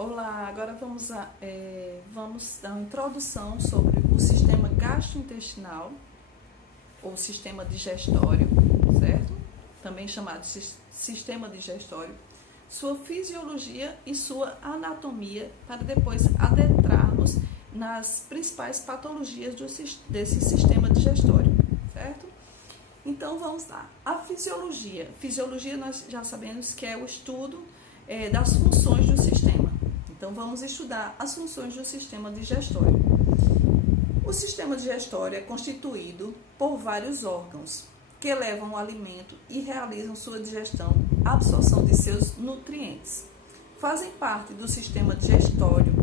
Olá, agora vamos dar uma introdução sobre o sistema gastrointestinal, ou sistema digestório, certo? Também chamado de sistema digestório, sua fisiologia e sua anatomia, para depois adentrarmos nas principais patologias desse sistema digestório, certo? Então vamos lá. A fisiologia. Fisiologia nós já sabemos que é o estudo das funções do sistema. Então, vamos estudar as funções do sistema digestório. O sistema digestório é constituído por vários órgãos que levam o alimento e realizam sua digestão, absorção de seus nutrientes. Fazem parte do sistema digestório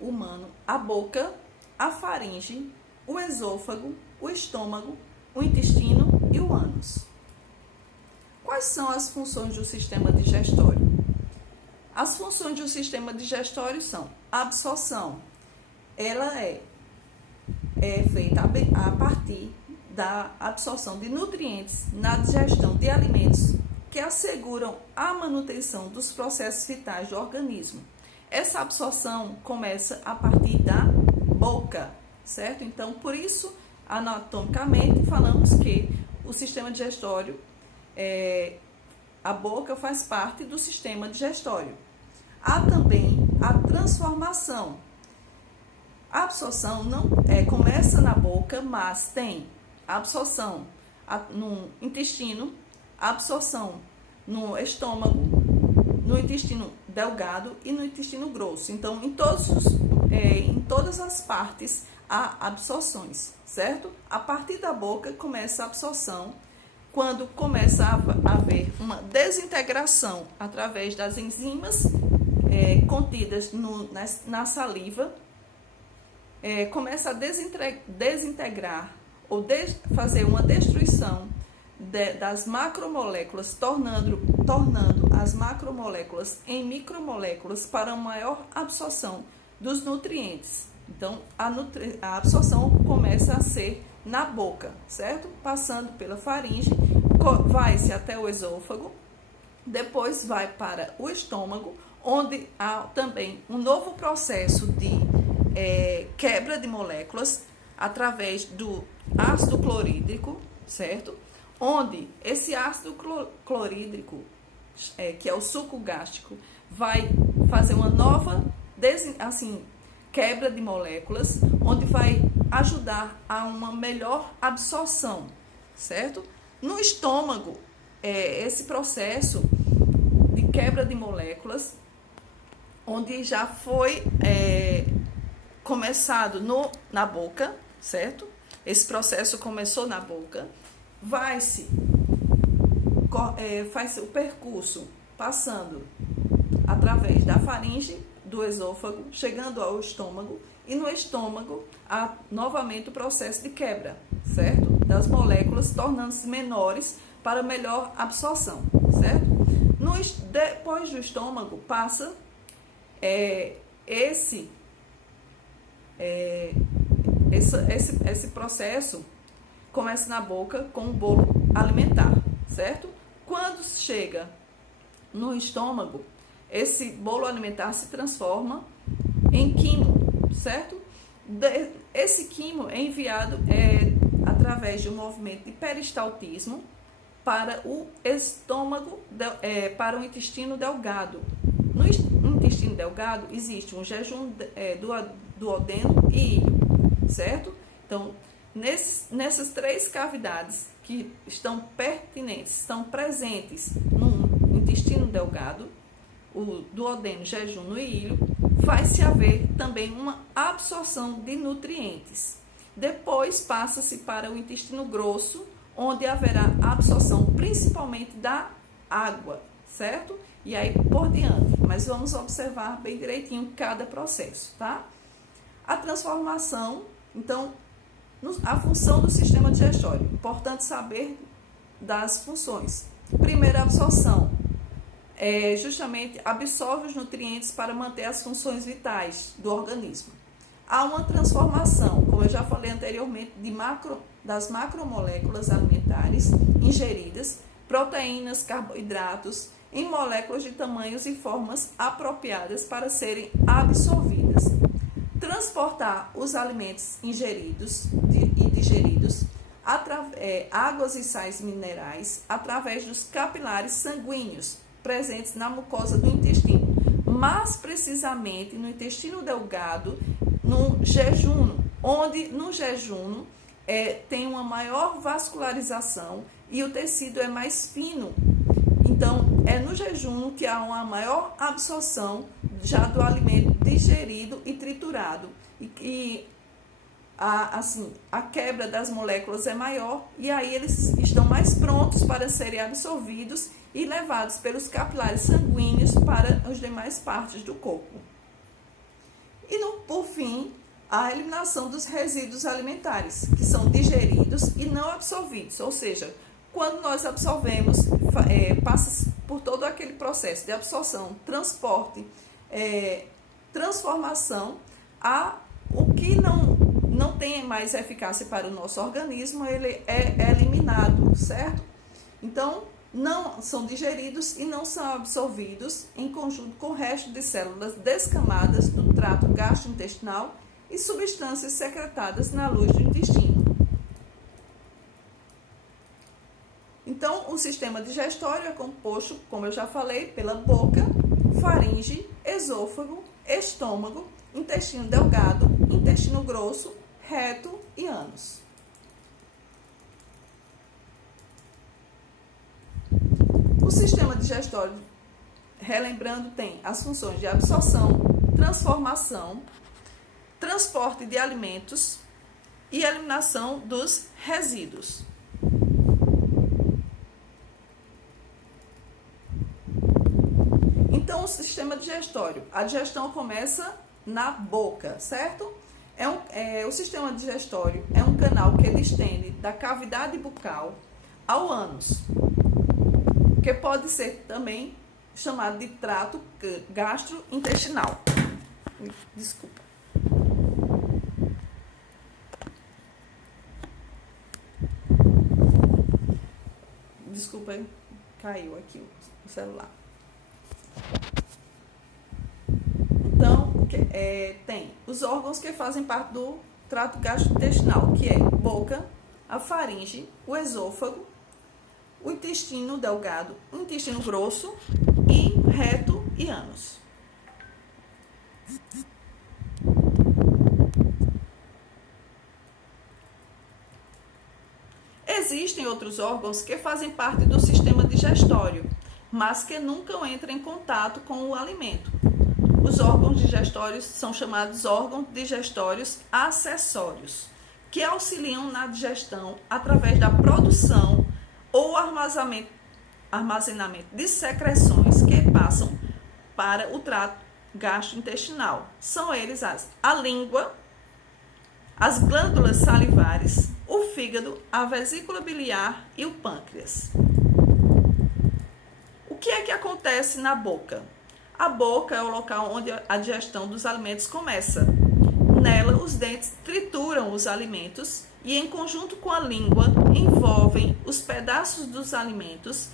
humano a boca, a faringe, o esôfago, o estômago, o intestino e o ânus. Quais são as funções do sistema digestório? As funções do sistema digestório são a absorção. Ela é feita a partir da absorção de nutrientes na digestão de alimentos que asseguram a manutenção dos processos vitais do organismo. Essa absorção começa a partir da boca, certo? Então, por isso, anatomicamente, falamos que o sistema digestório, a boca faz parte do sistema digestório. Há também a transformação. A absorção não começa na boca, mas tem a absorção no intestino, a absorção no estômago, no intestino delgado e no intestino grosso. Então, em todas as partes há absorções, certo? A partir da boca começa a absorção, quando começa a haver uma desintegração através das enzimas contidas na saliva, começa a desintegrar ou fazer uma destruição das macromoléculas, tornando as macromoléculas em micromoléculas para uma maior absorção dos nutrientes. Então, a absorção começa a ser na boca, certo? Passando pela faringe, vai-se até o esôfago, depois vai para o estômago, onde há também um novo processo de quebra de moléculas através do ácido clorídrico, certo? Onde esse ácido clorídrico, que é o suco gástrico, vai fazer uma nova quebra de moléculas, onde vai ajudar a uma melhor absorção, certo? No estômago, esse processo de quebra de moléculas, onde já foi começado na boca, certo? Esse processo começou na boca, faz o percurso passando através da faringe, do esôfago, chegando ao estômago, e no estômago há novamente o processo de quebra, certo? Das moléculas, tornando-se menores para melhor absorção, certo? Depois do estômago passa esse processo, começa na boca com o bolo alimentar, certo? Quando chega no estômago, esse bolo alimentar se transforma em quimo, certo? Esse quimo é enviado através de um movimento de peristaltismo para o estômago, para o intestino delgado. No intestino delgado existe um jejum duodeno e íleo, certo? Então, nessas três cavidades que estão presentes no intestino delgado, o duodeno, jejum e íleo, vai-se haver também uma absorção de nutrientes. Depois passa-se para o intestino grosso, onde haverá absorção principalmente da água, certo? E aí por diante. Mas vamos observar bem direitinho cada processo, tá? A transformação, então, a função do sistema digestório. Importante saber das funções. Primeira, absorção. Justamente absorve os nutrientes para manter as funções vitais do organismo. Há uma transformação, como eu já falei anteriormente, das macromoléculas alimentares ingeridas, proteínas, carboidratos em moléculas de tamanhos e formas apropriadas para serem absorvidas. Transportar os alimentos ingeridos e digeridos, águas e sais minerais, através dos capilares sanguíneos presentes na mucosa do intestino, mais precisamente no intestino delgado, no jejum, onde no jejum tem uma maior vascularização e o tecido é mais fino. Então, é no jejum que há uma maior absorção já do alimento digerido e triturado. E a quebra das moléculas é maior e aí eles estão mais prontos para serem absorvidos e levados pelos capilares sanguíneos para as demais partes do corpo. E, por fim, a eliminação dos resíduos alimentares, que são digeridos e não absorvidos, ou seja, quando nós absorvemos, passa por todo aquele processo de absorção, transporte, transformação, o que não tem mais eficácia para o nosso organismo, ele é eliminado, certo? Então, não são digeridos e não são absorvidos em conjunto com o resto de células descamadas do trato gastrointestinal e substâncias secretadas na luz do intestino. Então, o sistema digestório é composto, como eu já falei, pela boca, faringe, esôfago, estômago, intestino delgado, intestino grosso, reto e ânus. O sistema digestório, relembrando, tem as funções de absorção, transformação, transporte de alimentos e eliminação dos resíduos. Então, o sistema digestório, a digestão começa na boca, certo? O sistema digestório é um canal que ele estende da cavidade bucal ao ânus, que pode ser também chamado de trato gastrointestinal. Desculpa. Desculpa, caiu aqui o celular. Então, tem os órgãos que fazem parte do trato gastrointestinal, que é boca, a faringe, o esôfago, o intestino delgado, o intestino grosso e reto e ânus. Existem outros órgãos que fazem parte do sistema digestório, mas que nunca entram em contato com o alimento. Os órgãos digestórios são chamados órgãos digestórios acessórios, que auxiliam na digestão através da produção ou armazenamento de secreções que passam para o trato gastrointestinal. São eles a língua, as glândulas salivares, o fígado, a vesícula biliar e o pâncreas. O que é que acontece na boca? A boca é o local onde a digestão dos alimentos começa. Nela, os dentes trituram os alimentos e, em conjunto com a língua, envolvem os pedaços dos alimentos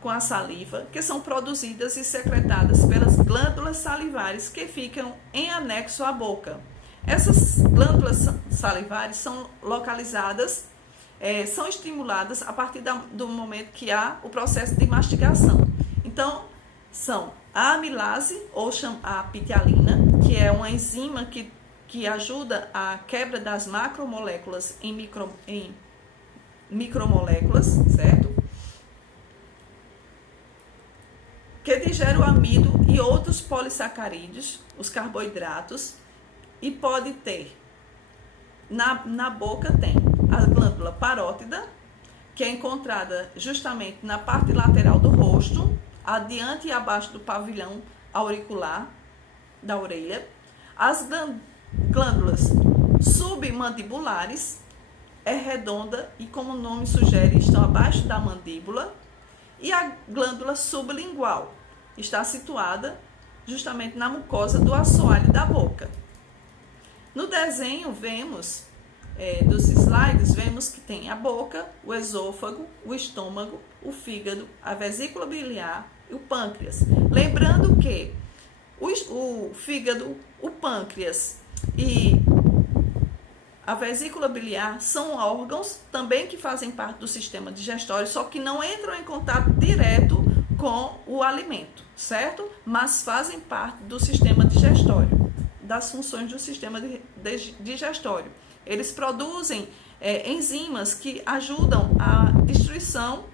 com a saliva, que são produzidas e secretadas pelas glândulas salivares que ficam em anexo à boca. Essas glândulas salivares são localizadas, são estimuladas a partir do momento que há o processo de mastigação. Então, são a amilase ou a pitialina, que é uma enzima que ajuda a quebra das macromoléculas em micromoléculas, certo? Que digere o amido e outros polissacarídeos, os carboidratos, e pode ter, na boca tem a glândula parótida, que é encontrada justamente na parte lateral do rosto, adiante e abaixo do pavilhão auricular da orelha. As glândulas submandibulares é redonda e, como o nome sugere, estão abaixo da mandíbula. E a glândula sublingual está situada justamente na mucosa do assoalho da boca. No desenho dos slides, vemos que tem a boca, o esôfago, o estômago, o fígado, a vesícula biliar e o pâncreas. Lembrando que o fígado, o pâncreas e a vesícula biliar são órgãos também que fazem parte do sistema digestório, só que não entram em contato direto com o alimento, certo? Mas fazem parte do sistema digestório, das funções do sistema digestório. Eles produzem enzimas que ajudam a destruição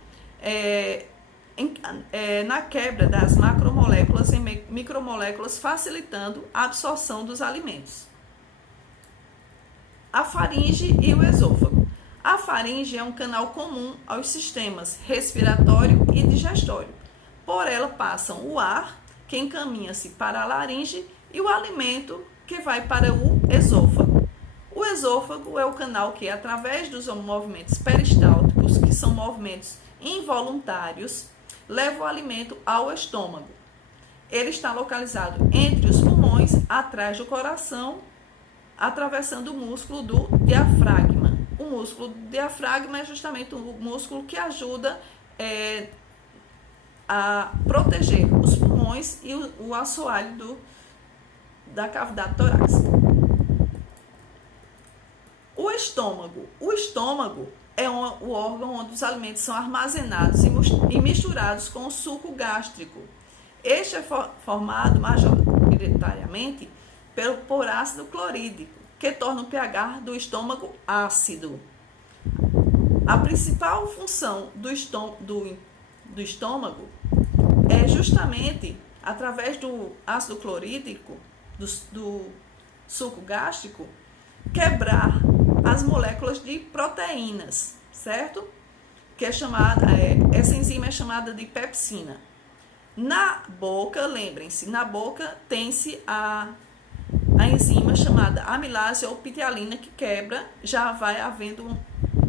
na quebra das macromoléculas em micromoléculas, facilitando a absorção dos alimentos. A faringe e o esôfago. A faringe é um canal comum aos sistemas respiratório e digestório. Por ela passam o ar, que encaminha-se para a laringe, e o alimento, que vai para o esôfago. O esôfago é o canal que, através dos movimentos peristálticos, que são movimentos involuntários, leva o alimento ao estômago. Ele está localizado entre os pulmões, atrás do coração, atravessando o músculo do diafragma. O músculo do diafragma é justamente o músculo que ajuda a proteger os pulmões e o assoalho da cavidade torácica. O estômago. O estômago é o órgão onde os alimentos são armazenados e misturados com o suco gástrico. Este é formado majoritariamente por ácido clorídrico, que torna o pH do estômago ácido. A principal função do estômago é justamente, através do ácido clorídrico, do suco gástrico, quebrar as moléculas de proteínas, certo? Que é chamada, essa enzima é chamada de pepsina. Na boca, lembrem-se, na boca tem-se a enzima chamada amilase ou pitialina, que quebra, já vai havendo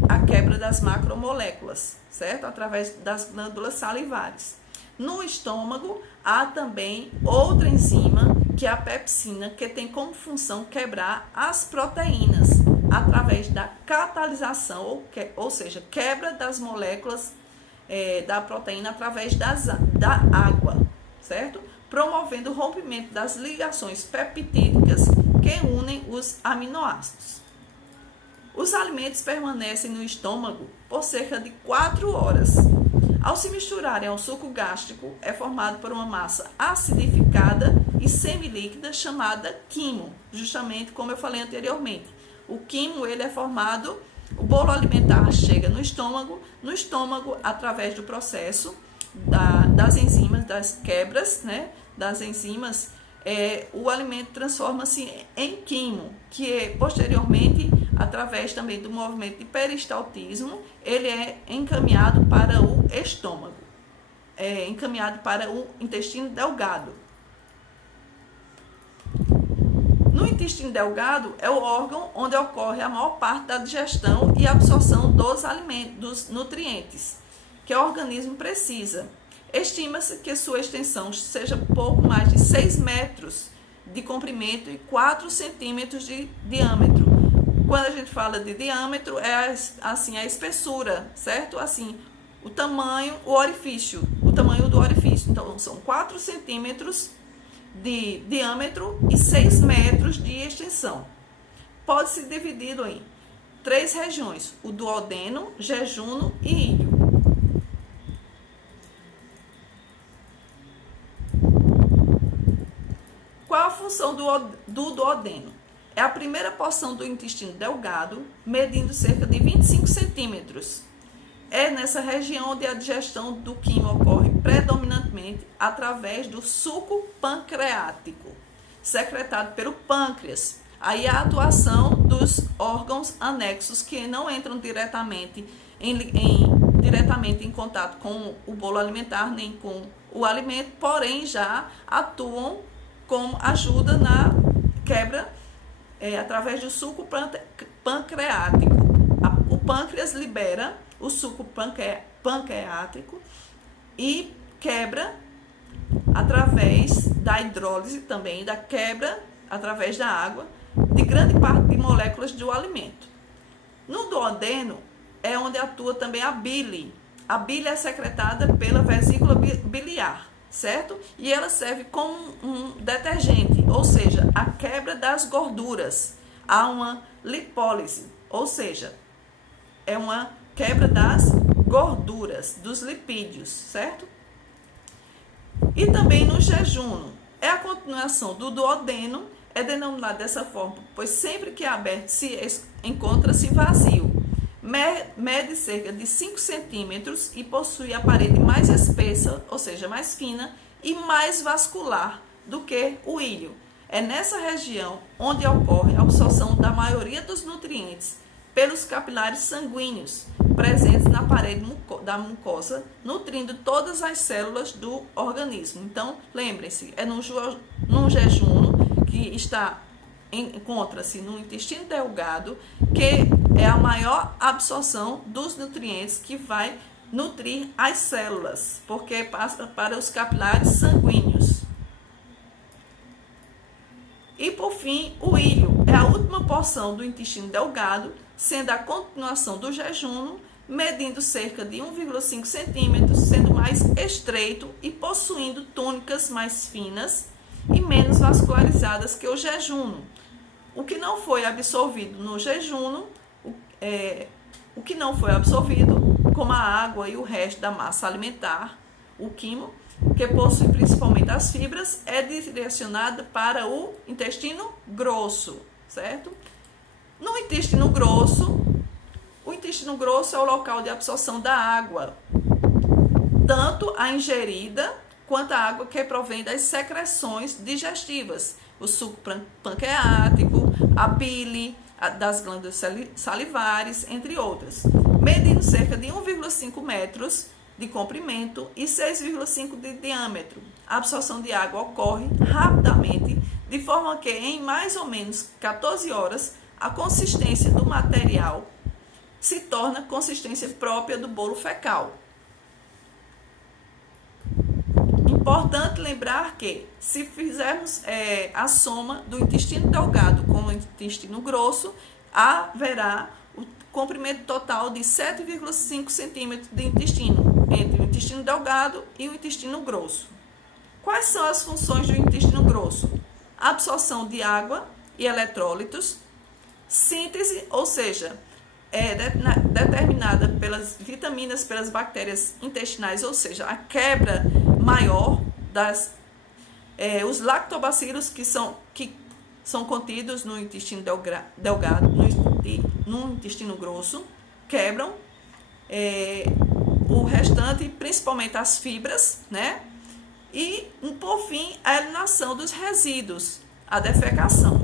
a quebra das macromoléculas, certo? Através das glândulas salivares. No estômago, há também outra enzima, que é a pepsina, que tem como função quebrar as proteínas através da catalisação, ou seja, quebra das moléculas da proteína através da água, certo? Promovendo o rompimento das ligações peptídicas que unem os aminoácidos. Os alimentos permanecem no estômago por cerca de 4 horas. Ao se misturarem ao suco gástrico, é formado por uma massa acidificada e semilíquida chamada quimo, justamente como eu falei anteriormente. O quimo, ele é formado, o bolo alimentar chega no estômago através do processo das enzimas, das quebras, né, das enzimas, o alimento transforma-se em quimo, que posteriormente, através também do movimento de peristaltismo, ele é encaminhado para o estômago, encaminhado para o intestino delgado. No intestino delgado é o órgão onde ocorre a maior parte da digestão e absorção dos alimentos, dos nutrientes que o organismo precisa. Estima-se que sua extensão seja pouco mais de 6 metros de comprimento e 4 centímetros de diâmetro. Quando a gente fala de diâmetro, é assim a espessura, certo? Assim, o tamanho do orifício. Então, são 4 centímetros de diâmetro e 6 metros de extensão. Pode ser dividido em 3 regiões: o duodeno, jejuno e íleo. Qual a função do duodeno? É a primeira porção do intestino delgado, medindo cerca de 25 centímetros. É nessa região onde a digestão do quimo ocorre predominantemente através do suco pancreático, secretado pelo pâncreas. Aí a atuação dos órgãos anexos que não entram diretamente em contato com o bolo alimentar nem com o alimento, porém já atuam como ajuda na quebra através do suco pancreático. O pâncreas libera o suco pancreático e quebra através da hidrólise também, da quebra através da água, de grande parte de moléculas do alimento. No duodeno é onde atua também a bile. a bile é secretada pela vesícula biliar, certo? E ela serve como um detergente, ou seja, a quebra das gorduras. Há uma lipólise, ou seja, é uma quebra das gorduras, dos lipídios, certo? E também no jejum, é a continuação do duodeno, é denominado dessa forma, pois sempre que é aberto encontra-se vazio. Mede cerca de 5 centímetros e possui a parede mais espessa, ou seja, mais fina e mais vascular do que o íleo. É nessa região onde ocorre a absorção da maioria dos nutrientes pelos capilares sanguíneos presentes na parede da mucosa, nutrindo todas as células do organismo. Então, lembrem-se, é num jejum que encontra-se no intestino delgado, que é a maior absorção dos nutrientes que vai nutrir as células, porque passa para os capilares sanguíneos. E por fim, o íleo é a última porção do intestino delgado, sendo a continuação do jejum, medindo cerca de 1,5 centímetros, sendo mais estreito e possuindo túnicas mais finas e menos vascularizadas que o jejum. O que não foi absorvido no jejum, o que não foi absorvido, como a água e o resto da massa alimentar, o quimo, que possui principalmente as fibras, é direcionado para o intestino grosso, certo? No intestino grosso, o intestino grosso é o local de absorção da água, tanto a ingerida quanto a água que provém das secreções digestivas, o suco pancreático, a bile, das glândulas salivares, entre outras, medindo cerca de 1,5 metros de comprimento e 6,5 de diâmetro. A absorção de água ocorre rapidamente, de forma que em mais ou menos 14 horas a consistência do material se torna consistência própria do bolo fecal. Importante lembrar que, se fizermos a soma do intestino delgado com o intestino grosso, haverá o comprimento total de 7,5 centímetros de intestino, entre o intestino delgado e o intestino grosso. Quais são as funções do intestino grosso? Absorção de água e eletrólitos, síntese, ou seja, é determinada pelas vitaminas, pelas bactérias intestinais, ou seja, a quebra maior os lactobacilos que são contidos no intestino delgado, no intestino grosso, quebram o restante, principalmente as fibras, né? E, por fim, a eliminação dos resíduos, a defecação.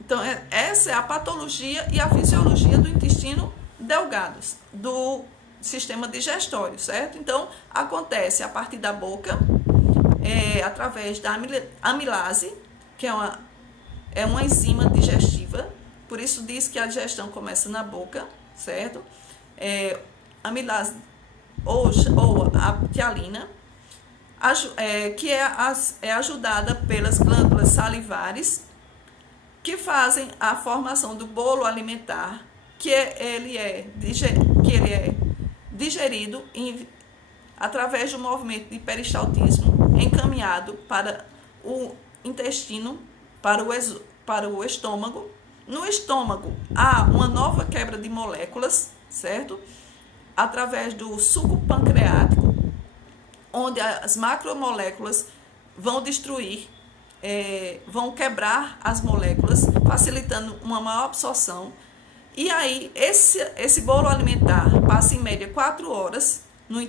Então, essa é a patologia e a fisiologia do intestino delgado, do sistema digestório, certo? Então, acontece a partir da boca, através da amilase, que é uma enzima digestiva, por isso diz que a digestão começa na boca, certo? Amilase ou a ptialina, que é ajudada pelas glândulas salivares, que fazem a formação do bolo alimentar, que ele é digerido através do movimento de peristaltismo, encaminhado para o intestino, para o estômago. No estômago, há uma nova quebra de moléculas, certo? Através do suco pancreático, onde as macromoléculas vão destruir, vão quebrar as moléculas, facilitando uma maior absorção. E aí, esse bolo alimentar passa em média 4 horas no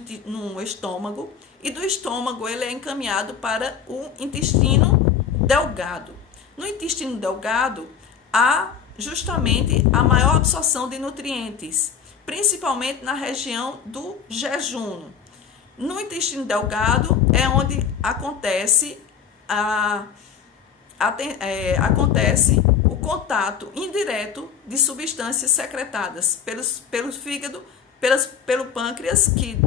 estômago, e do estômago ele é encaminhado para o intestino delgado. No intestino delgado, há justamente a maior absorção de nutrientes, principalmente na região do jejum. No intestino delgado é onde acontece o contato indireto de substâncias secretadas pelo fígado, pelo pâncreas, que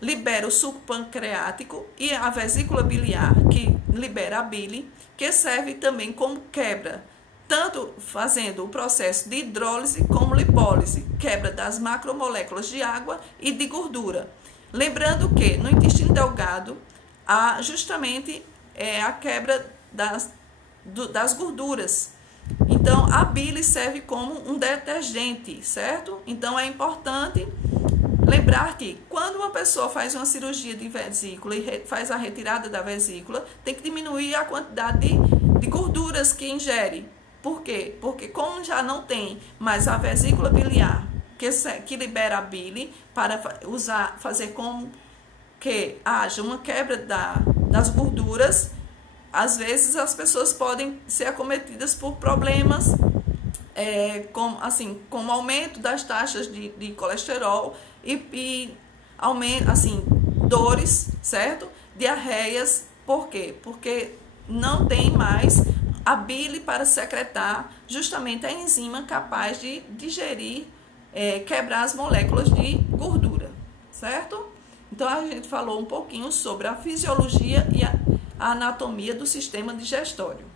libera o suco pancreático, e a vesícula biliar, que libera a bile, que serve também como quebra tanto fazendo o processo de hidrólise como lipólise, quebra das macromoléculas de água e de gordura. Lembrando que no intestino delgado há justamente a quebra das gorduras. Então, a bile serve como um detergente, certo? Então, é importante lembrar que quando uma pessoa faz uma cirurgia de vesícula e faz a retirada da vesícula, tem que diminuir a quantidade de gorduras que ingere. Por quê? Porque como já não tem mais a vesícula biliar que libera a bile para fazer com que haja uma quebra das gorduras, às vezes as pessoas podem ser acometidas por problemas como aumento das taxas de colesterol e aumento, dores, certo? Diarreias. Por quê? Porque não tem mais a bile para secretar justamente a enzima capaz de digerir, quebrar as moléculas de gordura, certo? Então, a gente falou um pouquinho sobre a fisiologia e a anatomia do sistema digestório.